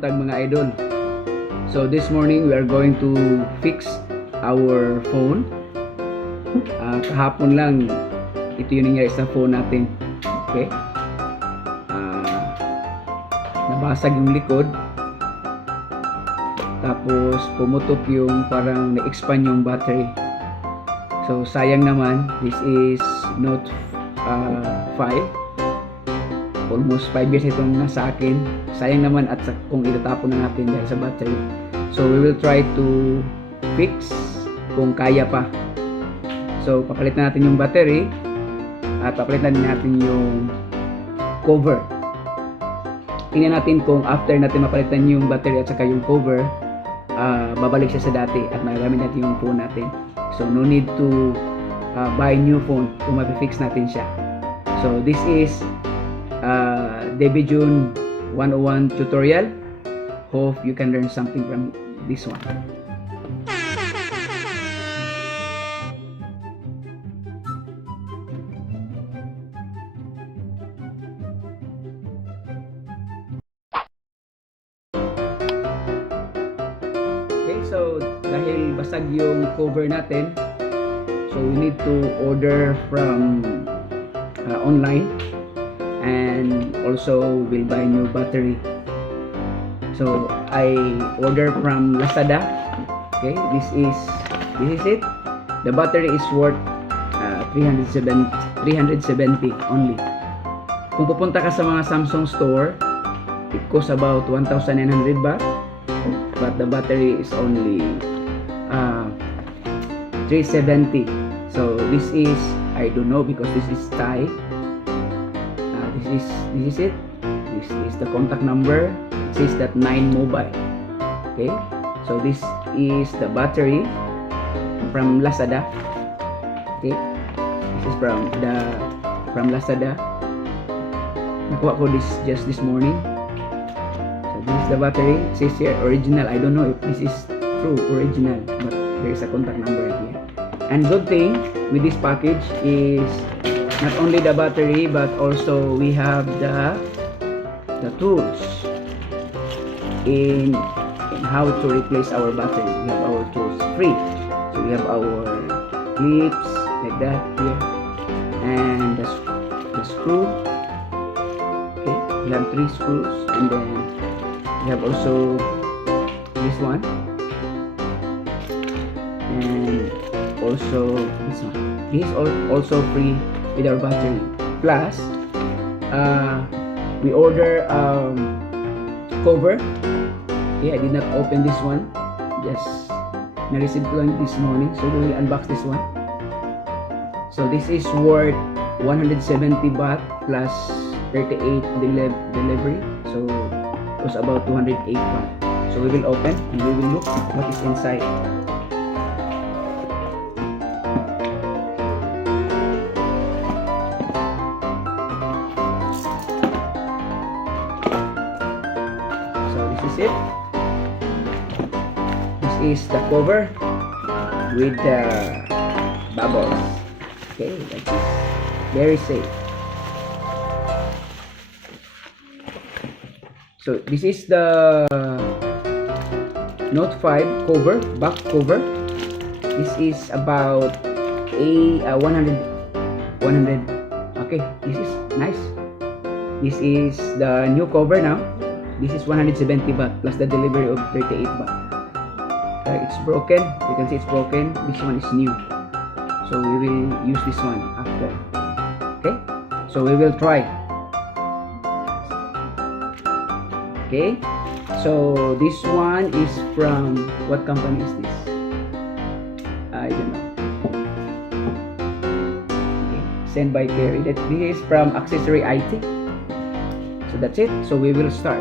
buntag mga idol. So this morning we are going to fix our phone. Kahapon lang ito yung nangyari sa phone natin. Okay? Nabasag yung likod. Tapos pumutok yung parang na-expand yung battery. So sayang naman, this is Note 5. Almost 5 years itong nasa akin. Sayang naman at kung itatapon na natin dahil sa battery. So we will try to fix kung kaya pa. So papalitan natin yung battery at papalitan natin yung cover. Tingnan natin kung after natin mapalitan yung battery at saka yung cover, babalik siya sa dati at magagamit natin yung phone natin. So no need to buy new phone kung mapifix natin siya. So this is Debijun 101 tutorial. Hope you can learn something from this one. Okay, so dahil basag yung cover natin, so we need to order from online, and also we'll buy new battery. So I order from Lazada. Okay, this is it. The battery is worth 370 only. Kung pupunta ka sa mga Samsung store, it costs about 1,900 baht, but the battery is only 370. So this is, I don't know because this is Thai. This is it. This is the contact number. It says that 9 mobile. Okay, so this is the battery from Lazada. Okay, this is from Lazada. Nakuha ko this just this morning. So this is the battery. It says here original. I don't know if this is true original, but there is a contact number here. And good thing with this package is not only the battery, but also we have the tools in how to replace our battery. We have our tools free. So we have our clips like that here, and the screw. Okay, we have 3 screws, and then we have also this one, and also this one. This is also free with our battery. Plus we order cover. Okay, I did not open this one, just na-receive ko lang this morning, so we will unbox this one. So this is worth 170 baht plus 38 delivery, so it was about 208 baht. So we will open and we will look what is inside. It. This is the cover with the bubbles. Okay, that is very safe. So this is the Note 5 cover, back cover. This is about 100. Okay, this is nice. This is the new cover now. This is 170 baht plus the delivery of 38 baht. It's broken. You can see it's broken. This one is new. So we will use this one after. Okay. So we will try. Okay. So this one is from, what company is this? I don't know. Okay. Sent by Kerry. This is from Accessory IT. So that's it. So we will start.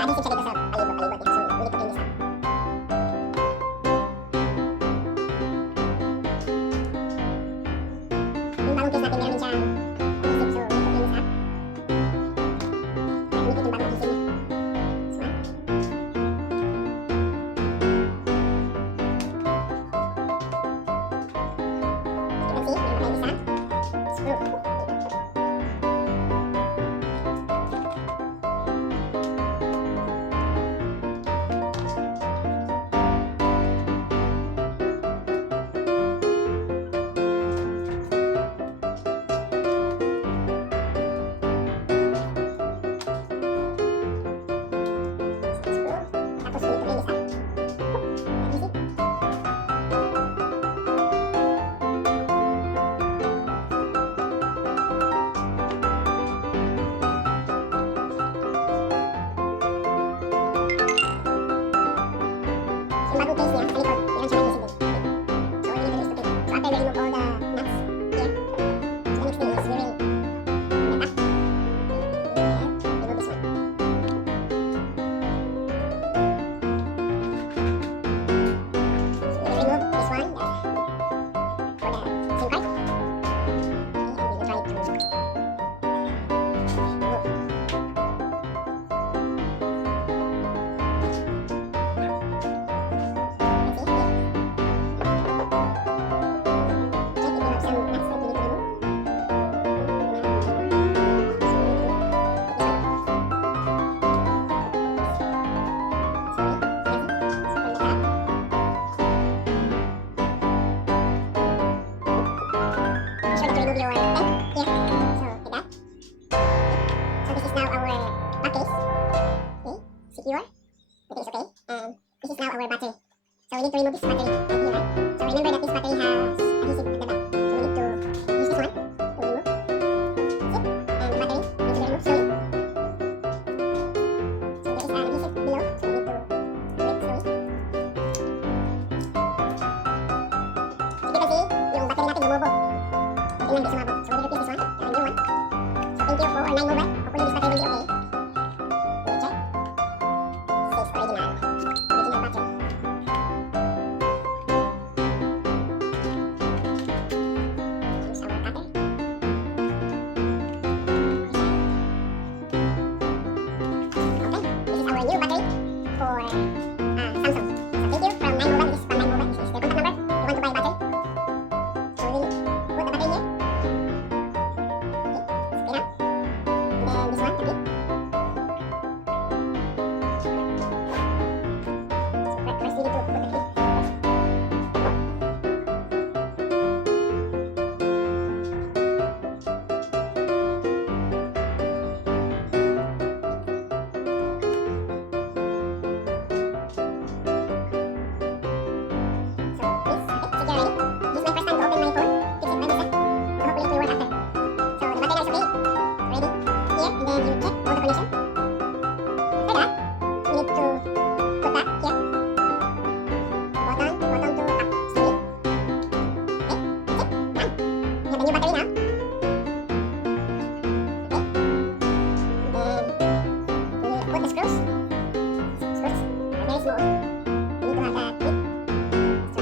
na-adhesive siya dito sa palibot. So, we need to clean this up. Yung bagong case natin, meron din siyang adhesive. So, we need to clean this up. Gamitin yung bagong adhesive niya. This one. You can see, meron pa tayong isa. Screw. Tapos we need to clean this up. Easy. Yung bagong case niya, sa likod, meron siyang adhesive din. So, all we need to do is to clean. So, after we remove all the nuts here, so the next thing is we will remove this one. Remove your pen here. So, like that. So, this is now our back case. Okay, secure. Everything is okay. And this is now our battery. So, we need to remove this battery right here. Right? So, remember that this battery has adhesive at the back. So, we need to use this one to remove. Zip. And the battery needs to be removed slowly. So, there is an adhesive below. So, we need to do it slowly. So, you can see, yung battery natin lumobo. Ilan din sumabog. So, we will replace this one. A new one. So, thank you for 9 mobile. Hopefully, this battery will be okay. We will check. Says original. Original battery. Use our cutter. Okay. This is our new battery for Samsung. So, thank you from 9 mobile. This is from 9 mobile. This is their contact number. You want to buy battery. So, we will put the battery here. Then this one, the clip. So first we need to put the clip. So this, okay, secure already. This is my first time to open my phone. Fix it by myself. So hopefully it will work after. So the battery is okay. Ready? Here, and then you check all the connection. After that, you need to put that here. Bottom to up, slowly. Okay, that's it, done. You have a new battery now. Okay, then we will put the screws. Screws are very small. You need to have that grip. So,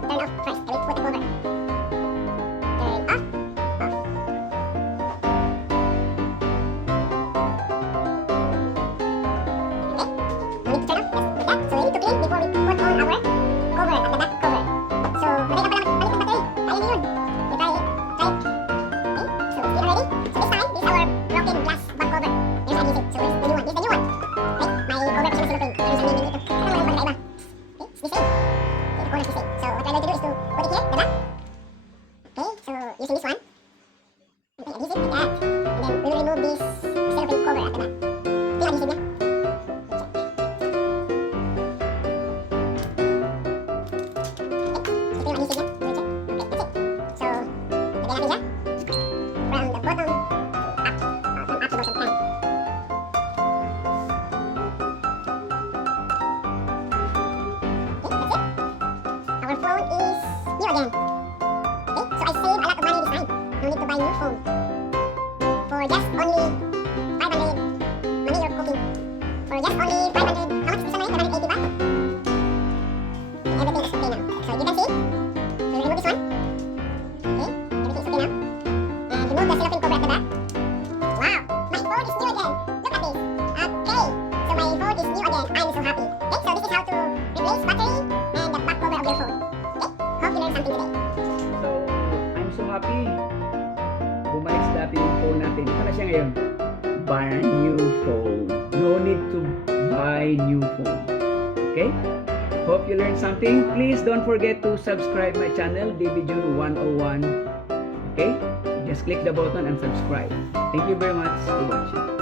turn off first. I will put the cover. Turn off. Off. Okay. No need to turn off. Just like that. So we need to clean before we put on our cover at the back cover. So, madali lang pala magpalit ng battery. Kaya niyo yun. You try it. Try it. Okay. So, we are ready. So this time, this is our broken glass back cover. Here's adhesive. So where's the new one? Here's the new one. Okay. May cover pa siya na cellophane. Meron siyang name dito. Ano naman yung pagkaiba? Okay. It's the same. Okay, the corner is the same. So what we're going to do is to put it here, the back. Okay. So using this one. Okay, adhesive like that. And then we will remove this cellophane cover at the back. Yung adhesive niya. Ito yung adhesive niya. Okay, that's it. So, lagyan natin siya. From the bottom up. From up to bottom 10. Okay, that's it. Our phone is new again. Okay, so I save a lot of money this time. No need to buy new phone. For just only 500 money you're cooking. For just only 500, how much is this one? 580 baht? Everything is okay now. So you can see, we remove this one. Okay, everything is okay now. And remove the cellophane cover at the back. Wow, my phone is new again. Look at this. Okay, so my phone is new again. I'm so happy. Okay, so this is how to replace battery and the back cover of your phone. Okay, hope you learned something today. So, I'm so happy. Bumalik sa dati yung phone natin. Ito na siya ngayon. Brand new phone. No need to buy new phone. Okay? Hope you learned something. Please don't forget to subscribe my channel, Baby June 101. Okay? Just click the button and subscribe. Thank you very much for watching.